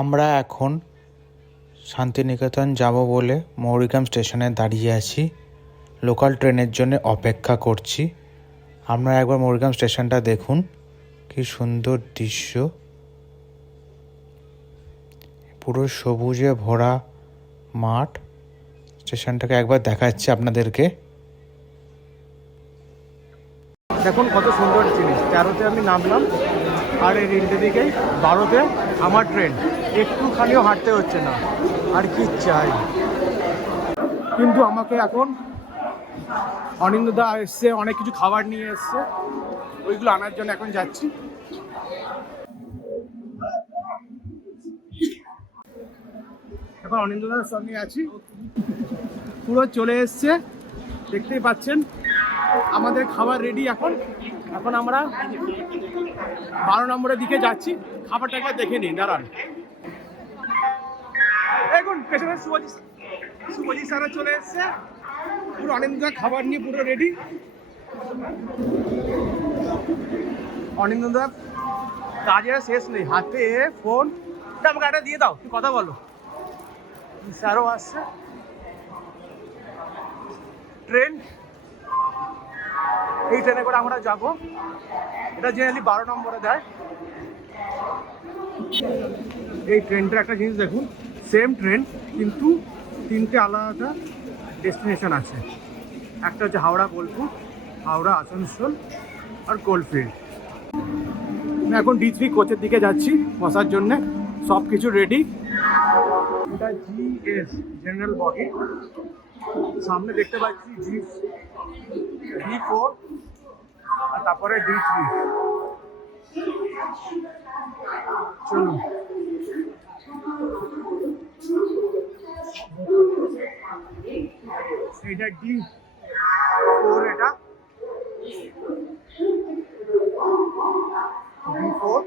আমরা এখন শান্তিনিকেতন যাব বলে মৌরিগ্রাম স্টেশনে দাঁড়িয়ে আছি। লোকাল ট্রেনের জন্য অপেক্ষা করছি। আপনারা একবার মৌরিগ্রাম স্টেশনটা দেখুন, কি সুন্দর দৃশ্য। পুরো সবুজে ভরা মাঠ। স্টেশনটাকে একবার দেখাচ্ছি আপনাদেরকে। দেখুন কত সুন্দর জিনিস। 13তে আমি নামলাম আর এই রেলতে দিকেই 12তে আমার ট্রেন। একটুখানিও হাঁটতে হচ্ছে না। আর কি চাই। কিন্তু আমাকে এখন অনিন্দদা এসছে, অনেক কিছু খাবার নিয়ে এসছে, ওইগুলো আনার জন্য এখন যাচ্ছি। এখন অনিন্দদার সঙ্গে আছি, পুরো চলে এসছে, দেখতেই পাচ্ছেন। আমাদের খাবার রেডি। এখন আমরা 12 নম্বরের দিকে যাচ্ছি। খাবারটা একবার দেখে নিন, দাঁড়ান। এখন পেছনে শুভজিৎ স্যারও চলে এসছে, পুরো অনিন্দদা খাবার নিয়ে পুরো রেডি। অনিন্দদা কাজের শেষ নেই, হাতে ফোন। আমাকে একটা দিয়ে দাও, তুই কথা বলো। স্যারও আসছে। ট্রেন, এই ট্রেনে করে আমরা যাবো। এটা জেনারেলি 12 নম্বরে দেয়। এই ট্রেনটার একটা জিনিস দেখুন, সেম ট্রেন কিন্তু 3টে আলাদা ডেস্টিনেশন আছে। একটা হচ্ছে হাওড়া বোলপুর, হাওড়া আসানসোল আর কোলফিল্ড। এখন D3 কোচের দিকে যাচ্ছি বসার জন্যে। সব কিছু রেডি। এটা GS জেনারেল বগি। সামনে দেখতে পাচ্ছি D4 আর তারপরে D3। চলুন। এটা D4, এটা D4।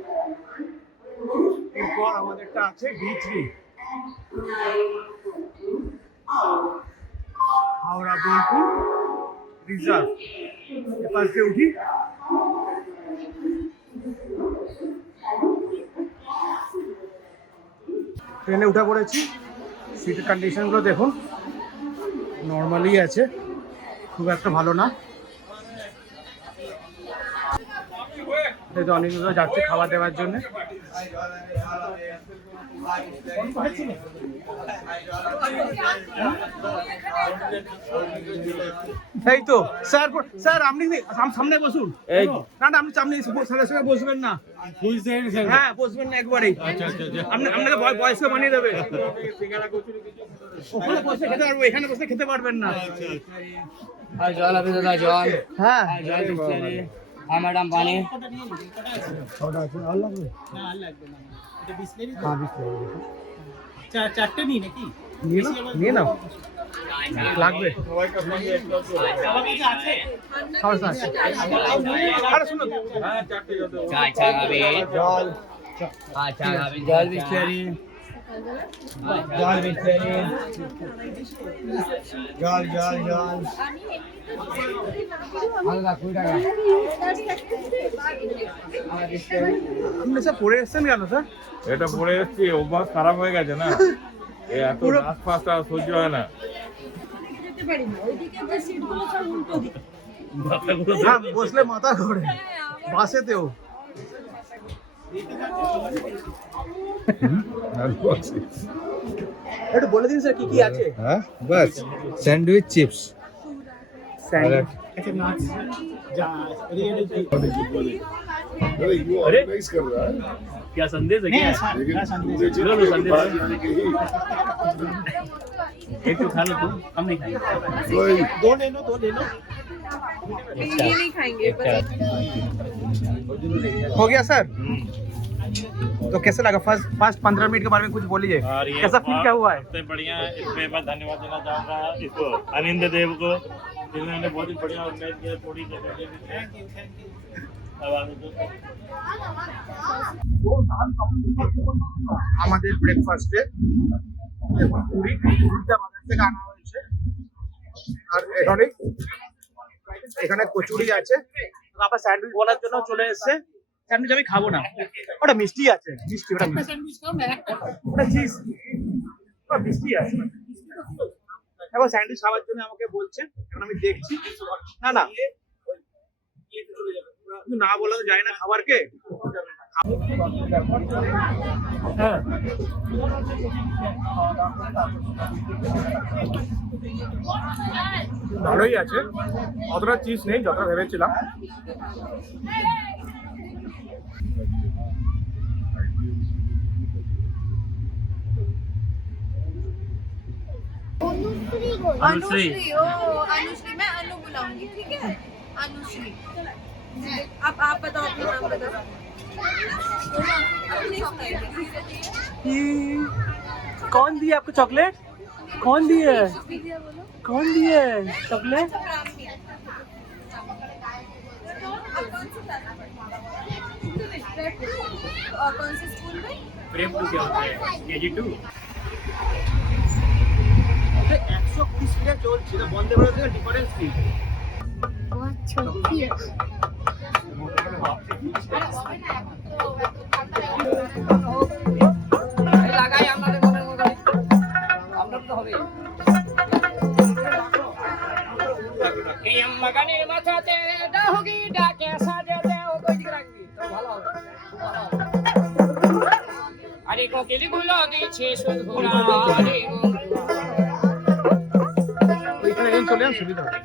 এরপর আমাদেরটা আছে D3, হাওড়া বোলপুর রিজার্ভ। এপাশ দিয়ে উঠি। ট্রেনে উঠে পড়েছি। সিটের কন্ডিশনগুলো দেখুন, নর্মালি আছে, খুব একটা ভালো না। অনেকগুলো যাচ্ছে খাবার দেওয়ার জন্য। এই তো স্যার, আপনি সামনে বসুন। না আপনি সামনে স্যারের সঙ্গে বসবেন না। হ্যাঁ, বসবেন না একবারেই। আপনাকে বয়সে বানিয়ে দেবে। ওখানে বসে খেতে পারবো, এখানে বসে খেতে পারবেন না। জল হবে দাদা, জল। হ্যাঁ, ম্যাডাম পানি। চারটে নিই নাকি? নিয়ে নাও, লাগবে। আরে শুনুন, জল, জল বিসলেরি, জল বিসলেরি, জল জল জল। আপনি স্যার পড়ে এসছেন কেন স্যার? এটা পড়ে এসছি, অভ্যাস খারাপ হয়ে গেছে না। এত নাচ ফাঁসটা সহ্য হয় না। বসলে মাথা ঘোরে, বাসেতেও। একটু বলে দিন স্যার কি কি আছে। হ্যাঁ, বাস স্যান্ডউইচ, চিপস। अरे क्या संदेश है? क्या संदेश? एक तो खा लो तुम, हम नहीं खाएंगे। दो ले लो। ये नहीं खाएंगे। हो गया सर? तो कैसा लगा? फर्स्ट 15 मिनट के बारे में कुछ बोलिए। कैसा फील क्या हुआ है? सबसे बढ़िया, इसमें मैं धन्यवाद देना चाहूँगा इसको, अनिंद देव को, जिन्होंने बहुत ही बढ़िया ऑर्गेनाइज किया। थोड़ी আমাদের ব্রেকফাস্টে পুরিটা বাজার থেকে আনা হয়েছে। আর এখানে কচুরি আছে। আবার স্যান্ডউইচ বলার জন্য চলে এসছে। স্যান্ডউইচ আমি খাবো না, ওটা মিষ্টি আছে, মিষ্টি, ওটা মিষ্টি, ওটা চিজ, ওটা মিষ্টি আছে। এখন স্যান্ডউইচ খাওয়ার জন্য আমাকে বলছে, এখন আমি দেখছি। না না, কিন্তু না বলা তো যায় না খাবারকে। হ্যাঁ, ভালোই আছে, অতটা চিজ নেই যতটা ভেবেছিলাম। अनुश्री, ओ अनुश्री, मैं अनु बुलाऊंगी, ठीक है? अनुश्री। आप बताओ अपना नाम बताओ। अपनी कौन दिए आपको चॉकलेट? कौन दिए? कौन दिए चॉकलेट? और कौन से स्कूल में? प्रेम टू क्या होता है? केजी 2। 120 টাকা চলছে, এটা বন্ধ করে দিলে ডিফারেন্স কি? লাগাই আমাদের মনের মতো আমরা তো হবে এই আম্মাগানের মাথাতে ডাহুগি ডাকে সাজে দেও কই দিকে রাখবি তো ভালো হবে। আরে কোকিলি গুলো দিছে সুধুরা রে ওইখানে চলে আসুন, সুবিধা হবে।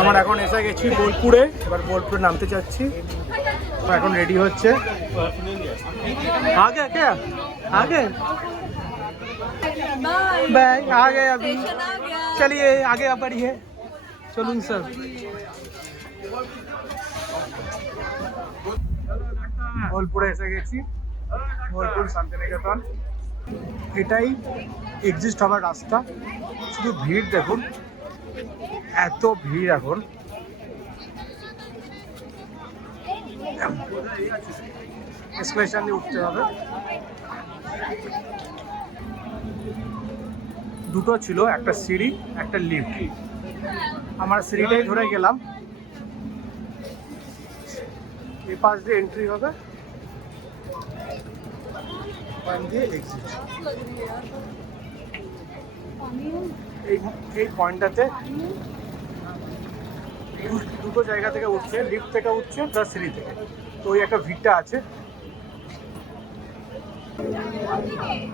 আমার এখন এসে গেছি বোলপুরে, এবার বোলপুরে নামতে চাচ্ছি। এখন রেডি হচ্ছে। आगे क्या? आगे बाय, आ गए अभी। चलिए आगे आप बढ़िए, चलून सर। বোলপুরে এসে গেছি, বোলপুর শান্তিনিকেতন। এটাই এক্সিস্ট হওয়ার রাস্তা। শুধু ভিড় দেখুন, এত ভিড় এখন। এসকেলেশন দিয়ে উঠতে হবে। দুটো ছিল, একটা সিঁড়ি একটা লিফট। আমার সিঁড়িটাই ধরে গেলাম। এই পাশ দিয়ে এন্ট্রি হবে, ওখান দিয়ে এক্সিট। এই পয়েন্টটাতে দুটো জায়গা থেকে উঠছে, লিফট থেকে উঠছে প্লাস সিঁড়ি থেকে। তো ওই একটা ভিড়টা আছে।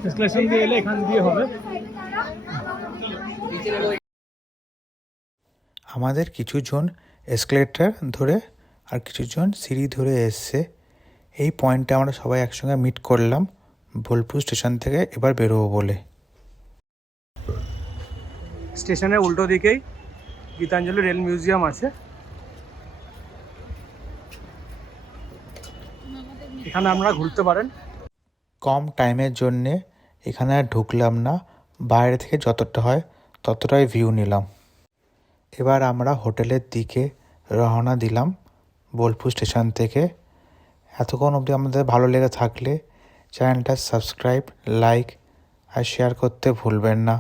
এসকেলেশন দিয়ে এলে এখান দিয়ে হবে। আমাদের কিছুজন এসকেলেটর ধরে আর কিছুজন সিঁড়ি ধরে এসছে। এই পয়েন্টে আমরা সবাই একসঙ্গে মিট করলাম বোলপুর স্টেশন থেকে এবার বেরোবো বলে। স্টেশনের উল্টো দিকেই গীতাঞ্জলি রেল মিউজিয়াম আছে। এখানে আমরা ঘুরতে পারেন। কম টাইমের জন্যে এখানে আর ঢুকলাম না, বাইরে থেকে যতটা হয় ততটাই ভিউ নিলাম। এবার আমরা হোটেলের দিকে রওনা দিলাম বোলপুর স্টেশন থেকে। এতক্ষণ অবধি আমাদের ভালো লেগে থাকলে চ্যানেলটা সাবস্ক্রাইব, লাইক আর শেয়ার করতে ভুলবেন না।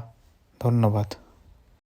ধন্যবাদ।